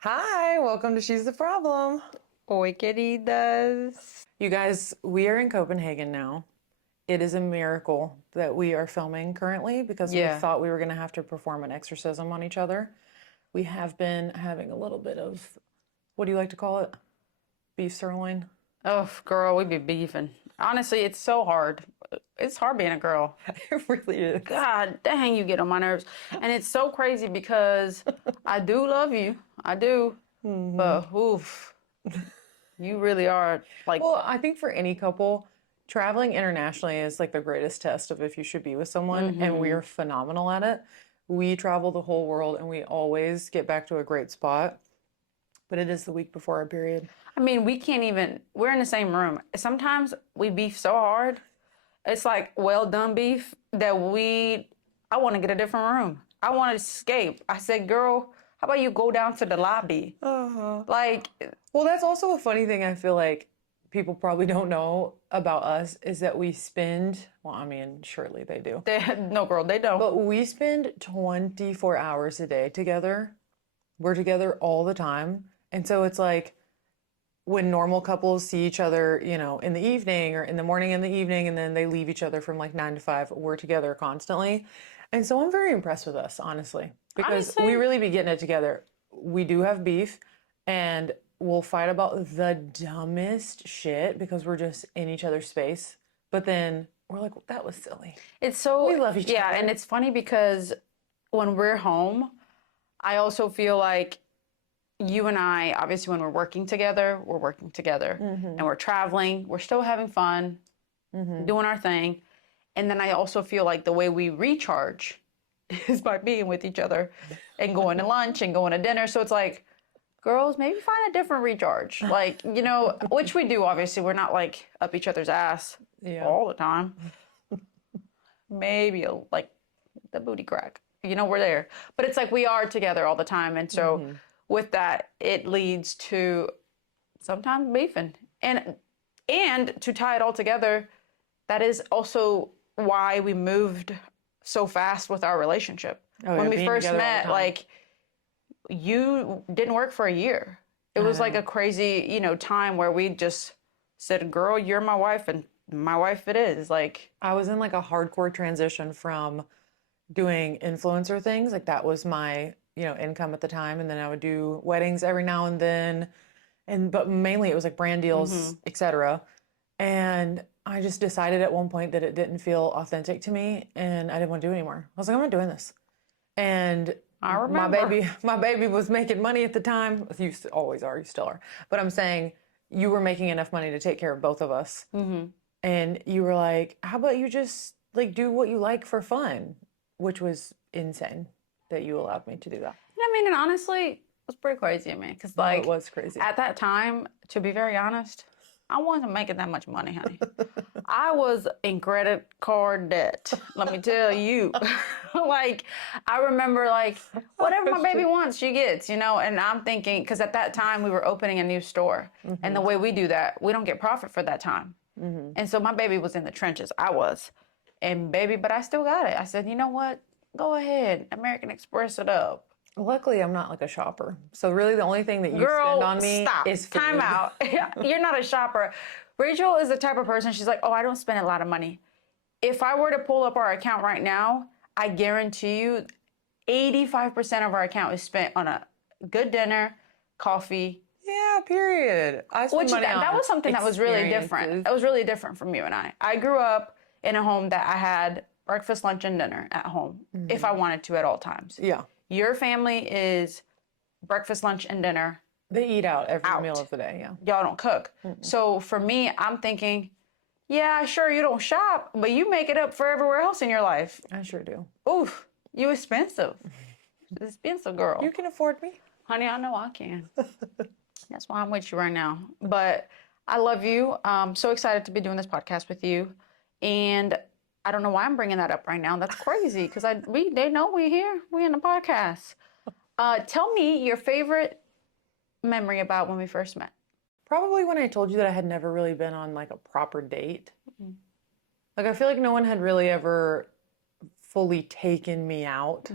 Hi, welcome to She's the Problem. Oi, queridas. You guys, we are in Copenhagen now. It is a miracle that we are filming currently because we Yeah. thought we were going to have to perform an exorcism on each other. We have been having a little bit of, what do you like to call it? Beef sirloin. Oh, girl, we be beefing. Honestly, it's so hard. It's hard being a girl. It really is. God dang, you get on my nerves. And it's so crazy because I do love you. I do. But oof, you really are like, Well, I think for any couple, traveling internationally is like the greatest test of if you should be with someone, and we are phenomenal at it. We travel the whole world and we always get back to a great spot, but it is the week before our period. I mean, we can't even, we're in the same room. Sometimes we beef so hard. It's like well done beef that I want to get a different room. I want to escape. I said, girl, how about you go down to the lobby? Like, Well, that's also a funny thing I feel like people probably don't know about us is that we spend, well, I mean, surely they do, no, girl, they don't. but we spend 24 hours a day together. We're together all the time. And so it's like when normal couples see each other, in the evening or in the morning and the evening, and then they leave each other from like 9 to 5, we're together constantly. And so I'm very impressed with us, honestly, because we Honestly, really be getting it together. We do have beef and we'll fight about the dumbest shit because we're just in each other's space. But then we're like, that was silly. it's so, We love each yeah, other. and it's funny because when we're home, I also feel like you and I, obviously, when we're working together, and we're traveling, we're still having fun, doing our thing. And then I also feel like the way we recharge is by being with each other and going to lunch and going to dinner. So it's like, girls, maybe find a different recharge. Like, which we do, obviously. We're not like up each other's ass Yeah. all the time. Maybe like the booty crack. We're there. But it's like we are together all the time. And so with that, it leads to sometimes beefing. And to tie it all together, that is also why we moved so fast with our relationship. Oh, When yeah, we being first together all the met, time. like you didn't work for a year. It was like a crazy, time where we just said, "Girl, you're my wife and my wife it is." Like, I was in like a hardcore transition from doing influencer things. Like that was my, income at the time. And then I would do weddings every now and then. But mainly it was like brand deals, etc. And I just decided at one point that it didn't feel authentic to me and I didn't want to do it anymore. I was like, I'm not doing this. And I my remember. baby was making money at the time. You always are, you still are. But I'm saying you were making enough money to take care of both of us. And you were like, how about you just like do what you like for fun? Which was insane that you allowed me to do that. I mean, and honestly, it was pretty crazy of me because, No, it like, was crazy. at that time, to be very honest, I wasn't making that much money, honey. I was in credit card debt. Let me tell you. Like, I remember, like, whatever my baby wants, she gets, And I'm thinking, because at that time we were opening a new store, and the way we do that, we don't get profit for that time. And so my baby was in the trenches. I was, and baby, but I still got it. I said, you know what? Go ahead, American Express it up. Luckily, I'm not like a shopper. So really the only thing that you spend Girl, on me stop. is food. Time out. You're not a shopper. Rachel is the type of person, she's like, oh, I don't spend a lot of money. If I were to pull up our account right now, I guarantee you 85% of our account is spent on a good dinner, coffee. Yeah, period. I spend Which money that on was something that was really different. experiences. That was really different from you and I. I grew up in a home that I had breakfast, lunch, and dinner at home if I wanted to at all times. Yeah. Your family is breakfast, lunch, and dinner. They eat out every Out. meal of the day, yeah. Y'all don't cook. So for me, I'm thinking, yeah, sure, you don't shop, but you make it up for everywhere else in your life. I sure do. Oof, you expensive. Expensive girl. You can afford me. Honey, I know I can. That's why I'm with you right now. But I love you. I'm so excited to be doing this podcast with you. And I don't know why I'm bringing that up right now. That's crazy because they know we're here. We're in the podcast. Tell me your favorite memory about when we first met. Probably when I told you that I had never really been on like a proper date. Like I feel like no one had really ever fully taken me out.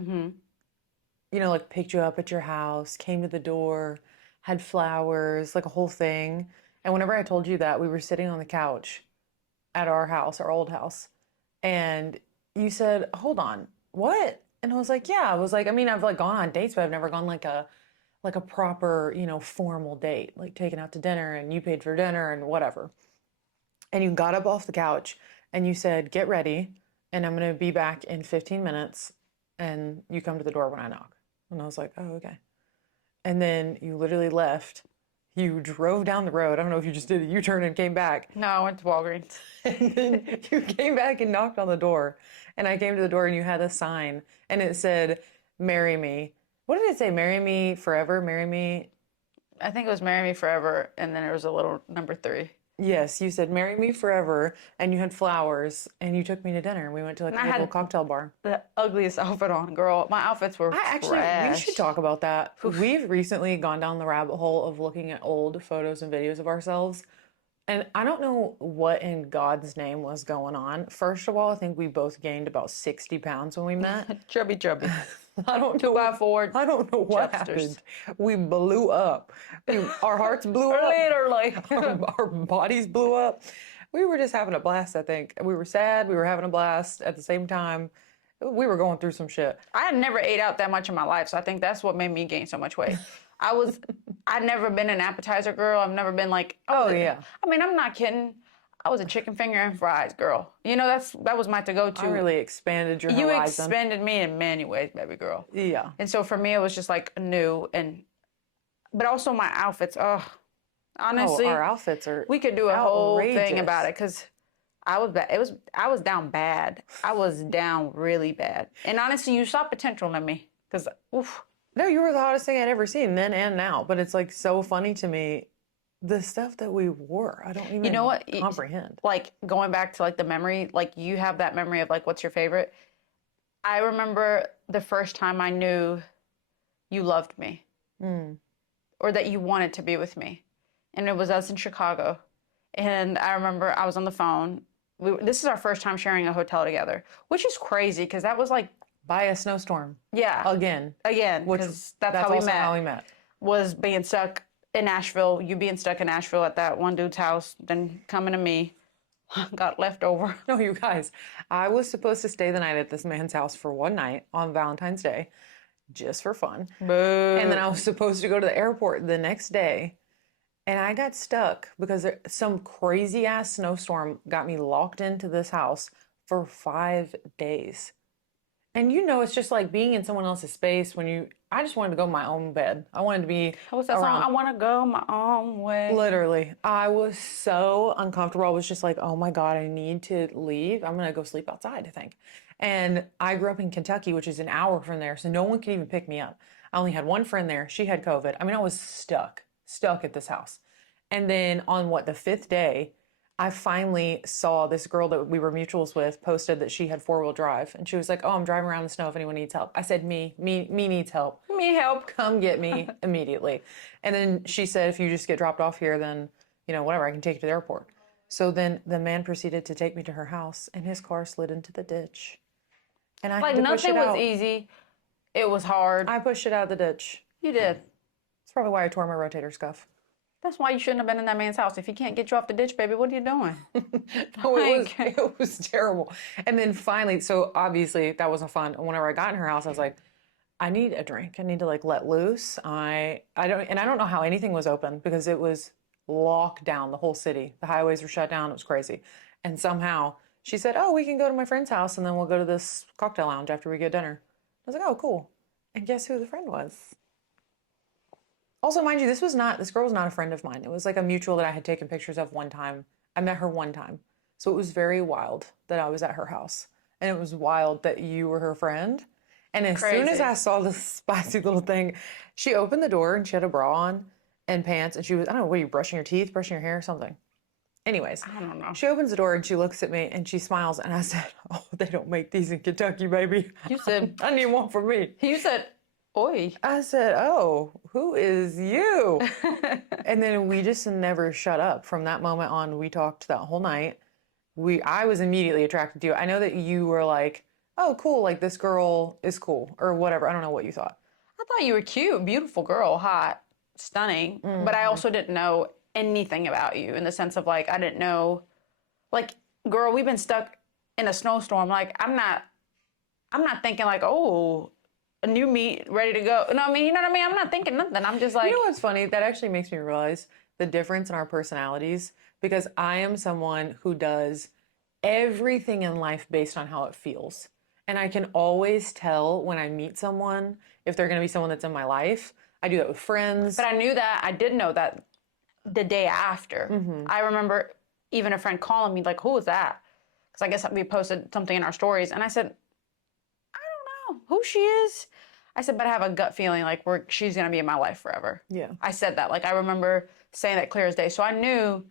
like picked you up at your house, came to the door, had flowers, like a whole thing. And whenever I told you that, we were sitting on the couch at our house, our old house, and you said, "Hold on, what?" And I was like, "Yeah." I was like, I mean, I've like gone on dates, but I've never gone like a proper, formal date, like taken out to dinner and you paid for dinner and whatever. And you got up off the couch and you said, "Get ready, and I'm gonna be back in 15 minutes, and you come to the door when I knock." And I was like, "Oh, okay." And then you literally left. You drove down the road. I don't know if you just did a U-turn and came back. No, I went to Walgreens. And then you came back and knocked on the door. And I came to the door and you had a sign and it said, "Marry me." What did it say? "Marry me forever, marry me." I think it was Marry Me Forever, and then there was a little number 3. Yes, you said, "Marry me forever." And you had flowers and you took me to dinner. We went to like And a I little had cocktail bar. the ugliest outfit on, girl. My outfits were We should trash. talk about that. We've recently gone down the rabbit hole of looking at old photos and videos of ourselves. And I don't know what in God's name was going on. First of all, I think we both gained about 60 pounds when we met. Chubby, chubby. I don't Two know. by four. I don't know what Chubsters. happened. We blew up. Our hearts blew up. Literally. Our bodies blew up. We were just having a blast, I think. We were sad. We were having a blast at the same time. We were going through some shit. I had never ate out that much in my life, so I think that's what made me gain so much weight. I'd never been an appetizer girl. I've never been like, Oh, yeah. I mean, I'm not kidding. I was a chicken finger and fries girl. That was my to-go-to. I really expanded your You horizon. expanded me in many ways, baby girl. Yeah. And so for me, it was just like new but also my outfits. Oh, honestly, Our outfits are we could do a whole thing outrageous. about it because I was bad. I was down bad. I was down really bad. And honestly, you saw potential in me because, oof. No, you were the hottest thing I'd ever seen then and now. But it's like so funny to me, the stuff that we wore. I don't even know what? comprehend. Like going back to like the memory, like you have that memory of like what's your favorite. I remember the first time I knew you loved me or that you wanted to be with me. And it was us in Chicago. And I remember I was on the phone. This is our first time sharing a hotel together, which is crazy because that was like, By a snowstorm. yeah. Again. Which that's how we also met. how we met. Was being stuck in Nashville, you being stuck in Nashville at that one dude's house, then coming to me, got left over. No, you guys, I was supposed to stay the night at this man's house for one night on Valentine's Day, just for fun. Boo. And then I was supposed to go to the airport the next day. And I got stuck because some crazy ass snowstorm got me locked into this house for 5 days. And it's just like being in someone else's space I just wanted to go my own bed. I wanted to be What was that song? I want to go my own way. Literally. I was so uncomfortable. I was just like, oh my God, I need to leave. I'm going to go sleep outside, I think. And I grew up in Kentucky, which is an hour from there. So no one could even pick me up. I only had one friend there. She had COVID. I mean, I was stuck at this house. And then on the fifth day, I finally saw this girl that we were mutuals with posted that she had 4-wheel drive. And she was like, "Oh, I'm driving around the snow if anyone needs help." I said, me needs help. Me help. Come get me immediately. And then she said, "If you just get dropped off here, then, whatever, I can take you to the airport." So then the man proceeded to take me to her house and his car slid into the ditch. And I had to push it nothing was out. easy. It was hard. I pushed it out of the ditch. You did. That's probably why I tore my rotator cuff. That's why you shouldn't have been in that man's house. If he can't get you off the ditch, baby, what are you doing? No, it was terrible. And then finally, so obviously that wasn't fun. Whenever I got in her house, I was like, I need a drink. I need to let loose. I don't know how anything was open because it was locked down, the whole city. The highways were shut down. It was crazy. And somehow she said, "Oh, we can go to my friend's house and then we'll go to this cocktail lounge after we get dinner." I was like, "Oh, cool." And guess who the friend was? Also, mind you, this girl was not a friend of mine. It was like a mutual that I had taken pictures of one time. I met her one time. So it was very wild that I was at her house. And it was wild that you were her friend. And as soon as I saw this spicy little thing, she opened the door and she had a bra on and pants. And she was, I don't know, what are you, brushing your teeth, brushing your hair, or something? Anyways, I don't know. she opens the door and she looks at me and she smiles. And I said, "Oh, they don't make these in Kentucky, baby." You said, "I need one for me." you said, "Oi." I said, "Oh, who is you?" And then we just never shut up. From that moment on, we talked that whole night. I was immediately attracted to you. I know that you were like, "Oh, cool, like this girl is cool," or whatever. I don't know what you thought. I thought you were cute, beautiful girl, hot, stunning. But I also didn't know anything about you in the sense of like, I didn't know, like, girl, we've been stuck in a snowstorm. Like, I'm not thinking like, oh, a new meat ready to go. No, I mean, you know what I mean? I'm not thinking nothing. I'm just You like, know what's funny? That actually makes me realize the difference in our personalities because I am someone who does everything in life based on how it feels. And I can always tell when I meet someone if they're going to be someone that's in my life. I do that with friends. but I knew that. I did know that the day after. I remember even a friend calling me, like, who was that? Because I guess we posted something in our stories. And I said, I don't know who she is. I said, but I have a gut feeling like she's going to be in my life forever. Yeah. I said that. Like, I remember saying that clear as day. So I knew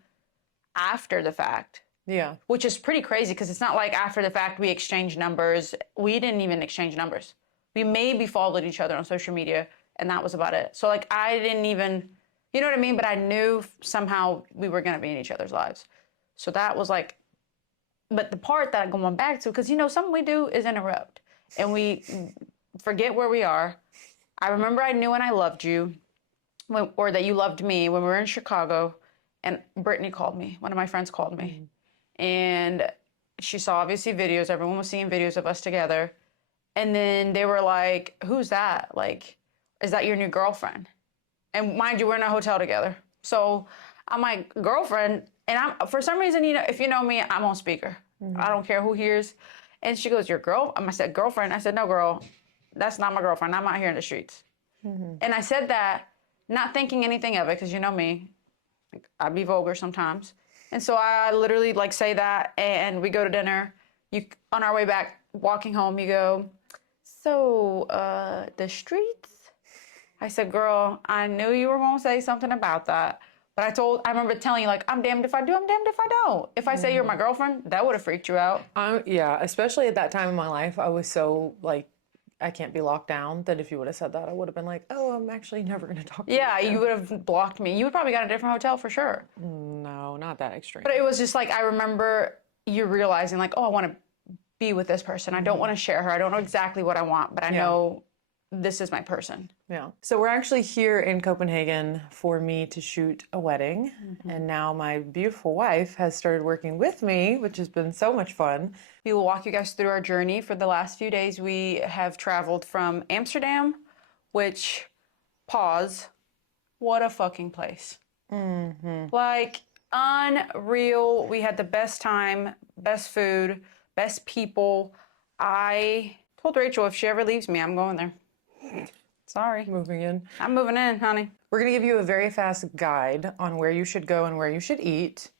after the fact, Yeah. which is pretty crazy because it's not like after the fact we exchanged numbers. We didn't even exchange numbers. We maybe followed each other on social media, and that was about it. So, like, I didn't even, you know what I mean? But I knew somehow we were going to be in each other's lives. So that was like, but the part that I'm going back to, because, you know, something we do is interrupt and we forget where we are. I remember I knew when I loved you, or that you loved me when we were in Chicago, and Brittany called me. One of my friends called me, and she saw obviously videos. Everyone was seeing videos of us together, and then they were like, "Who's that? Like, is that your new girlfriend?" And mind you, we're in a hotel together. So I'm like, girlfriend, and I'm for some reason, you know, if you know me, I'm on speaker. I don't care who hears. And she goes, "Your girl?" I said, "Girlfriend." I said, "No, girl, that's not my girlfriend. I'm out here in the streets." And I said that, not thinking anything of it, because you know me, like, I be vulgar sometimes. And so I literally like say that, and we go to dinner. You on our way back, walking home, you go, "So, the streets?" I said, "Girl, I knew you were gonna say something about that." But I remember telling you, like, I'm damned if I do, I'm damned if I don't. If I say you're my girlfriend, that would have freaked you out. Yeah, especially at that time in my life, I was so like, I can't be locked down that if you would have said that, I would have been like, oh, I'm actually never going to talk to Yeah, you you again. would have blocked me. You would probably got a different hotel for sure. No, not that extreme. But it was just like, I remember you realizing, like, oh, I want to be with this person. I don't want to share her. I don't know exactly what I want, but I know this is my person. Yeah. So we're actually here in Copenhagen for me to shoot a wedding. And now my beautiful wife has started working with me, which has been so much fun. We will walk you guys through our journey. For the last few days, we have traveled from Amsterdam, which, pause, what a fucking place. Like, unreal. We had the best time, best food, best people. I told Rachel if she ever leaves me, I'm going there. Sorry. Moving in. I'm moving in, honey. We're going to give you a very fast guide on where you should go and where you should eat.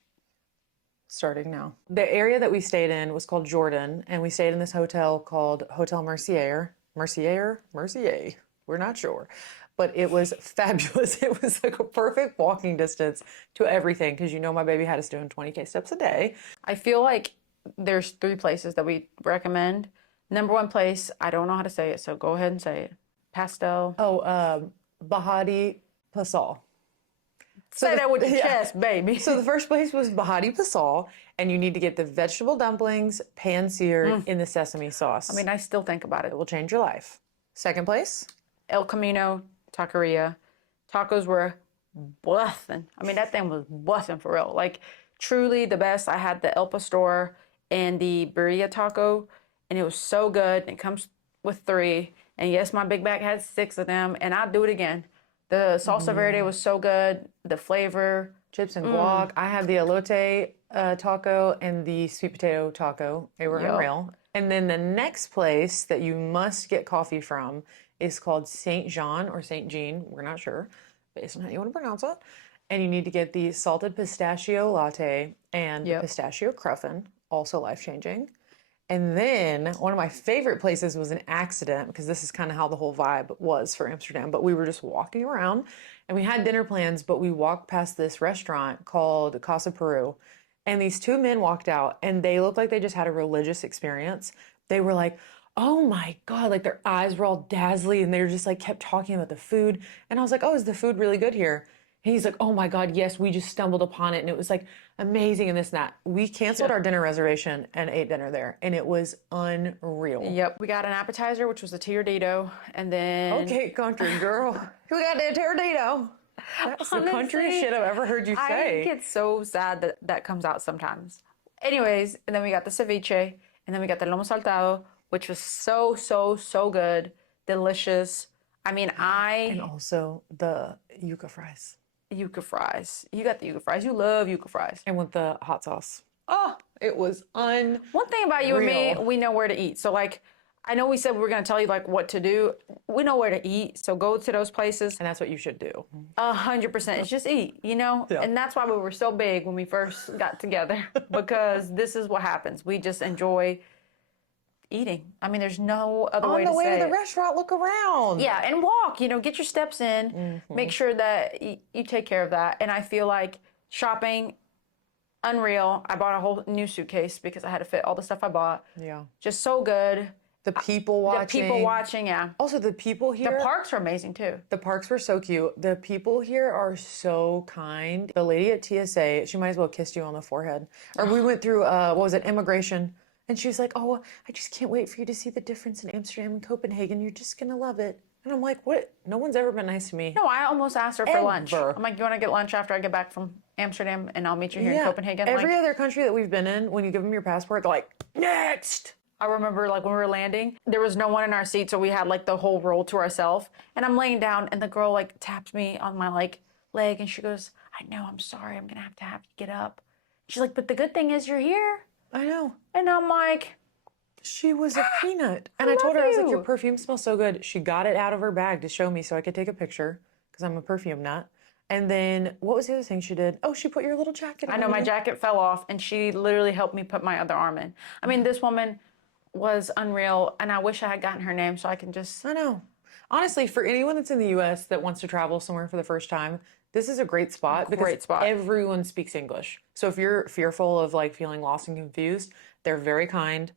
Starting now. The area that we stayed in was called Jordan, and we stayed in this hotel called Hotel Mercier. Mercier? We're not sure. But it was fabulous. It was like a perfect walking distance to everything because you know my baby had us doing 20K steps a day. I feel like there's 3 places that we recommend. Number 1 place, I don't know how to say it, so go ahead and say it. Pastel. Oh, Bahadi Pasal. Say that with your chest, baby. So the first place was Bahadi Pasal, and you need to get the vegetable dumplings pan-seared in the sesame sauce. I mean, I still think about it. It will change your life. Second place? El Camino Taqueria. Tacos were busting. I mean, that thing was busting for real. Like, truly the best. I had the El Pastor and the birria taco, and it was so good. It comes with 3. And yes, my big bag had 6 of them, and I'd do it again. The salsa verde was so good. The flavor. Chips and guac. I had the elote taco and the sweet potato taco. They were unreal. And then the next place that you must get coffee from is called Saint Jean or Saint Jean. We're not sure, based on how you want to pronounce it. And you need to get the salted pistachio latte and the pistachio cruffin, also life-changing. And then one of my favorite places was an accident because this is kind of how the whole vibe was for Amsterdam. But we were just walking around and we had dinner plans, but we walked past this restaurant called Casa Peru. And these 2 men walked out and they looked like they just had a religious experience. They were like, oh my God, like their eyes were all dazzly and they were just like kept talking about the food. And I was like, oh, is the food really good here? And he's like, oh my God, yes, we just stumbled upon it and it was like amazing and this and that. We canceled our dinner reservation and ate dinner there and it was unreal. Yep. We got an appetizer, which was a tiordito, and then Okay, country girl. We got the Teradito. That's the country shit I've ever heard you say. I get so sad that that comes out sometimes. Anyways, and then we got the ceviche, and then we got the lomo saltado, which was so, so, so good. Delicious. I mean, And also the yuca fries. yuca fries. You got the yuca fries. You love yuca fries. And with the hot sauce. Oh, it was One thing about you and me, we know where to eat. So like, I know we said we were going to tell you like what to do. We know where to eat. So go to those places. And that's what you should do. 100%. It's just eat, you know? Yeah. And that's why we were so big when we first got together, because this is what happens. We just enjoy eating. I mean, there's no other way to say it. On the way to the restaurant, look around. Yeah, and walk, you know, get your steps in. Make sure that you take care of that. And I feel like shopping, unreal. I bought a whole new suitcase because I had to fit all the stuff I bought. Yeah. Just so good. The people watching. The people watching, yeah. Also, the people here. The parks are amazing too. The parks were so cute. The people here are so kind. The lady at TSA, she might as well kiss you on the forehead. Or we went through, what was it, immigration. And she was like, oh, I just can't wait for you to see the difference in Amsterdam and Copenhagen. You're just going to love it. And I'm like, what? No one's ever been nice to me. No, I almost asked her for lunch. Ever. I'm like, you want to get lunch after I get back from Amsterdam and I'll meet you here in Copenhagen? Every Like, other country that we've been in, when you give them your passport, they're like, next. I remember like when we were landing, there was no one in our seat, so we had like the whole row to ourselves. And I'm laying down and the girl like taps me on my like leg and she goes, I know, I'm sorry, I'm gonna have you get up. She's like, but the good thing is you're here. I know. And I'm like, She was a peanut. And I told her, I was like, your you. perfume smells so good. She got it out of her bag to show me so I could take a picture because I'm a perfume nut. And then what was the other thing she did? Oh, she put your little jacket on. I know my jacket fell off and she literally helped me put my other arm in. I mean, this woman was unreal and I wish I had gotten her name so I can just. I know. Honestly, for anyone that's in the US that wants to travel somewhere for the first time, this is a great spot because Great spot. everyone speaks English. So if you're fearful of like feeling lost and confused, they're very kind.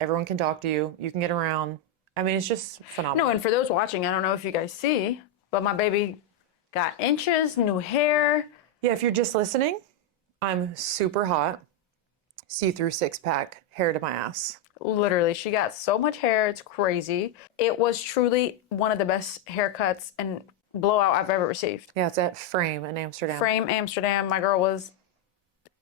Everyone can talk to you. You can get around. I mean, it's just phenomenal. No, and for those watching, I don't know if you guys see, but my baby got inches, new hair. Yeah, if you're just listening, I'm super hot, see-through six-pack, hair to my ass. Literally, she got so much hair. It's crazy. It was truly one of the best haircuts and blowout I've ever received. Yeah, it's at Frame in Amsterdam. Frame Amsterdam. My girl was,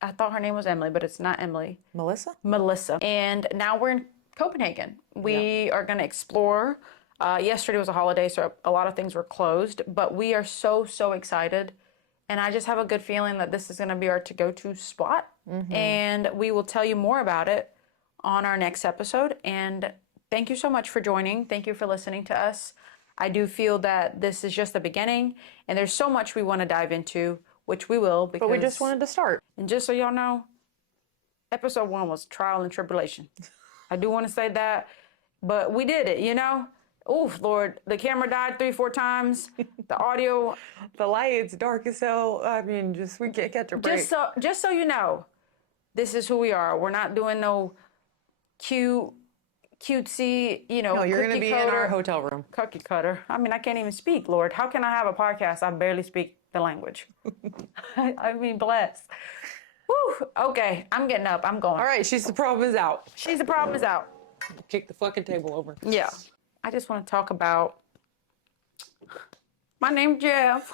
I thought her name was Emily, but it's not Emily. Melissa? Melissa. And now we're in Copenhagen. We are going to explore. Yesterday was a holiday, so a lot of things were closed, but we are so, so excited. And I just have a good feeling that this is going to be our to-go-to spot. And we will tell you more about it on our next episode. And thank you so much for joining. Thank you for listening to us. I do feel that this is just the beginning, and there's so much we want to dive into, which we will. Because, But we just wanted to start. and just so y'all know, episode 1 was trial and tribulation. I do want to say that, but we did it, you know? Oof, Lord, the camera died 3-4 times. The audio, The lights, dark as hell. I mean, just we can't catch a break. just so you know, this is who we are. We're not doing no cutesy, you know, No, you're going to cookie be in our cutter- hotel room. Cookie cutter. I mean, I can't even speak, Lord. How can I have a podcast? I barely speak the language. I mean, bless. Whew. Okay, I'm getting up. I'm going. All right, she's the problem is out. She's the problem is out. Kick the fucking table over. Yeah. I just want to talk about my name, Jeff.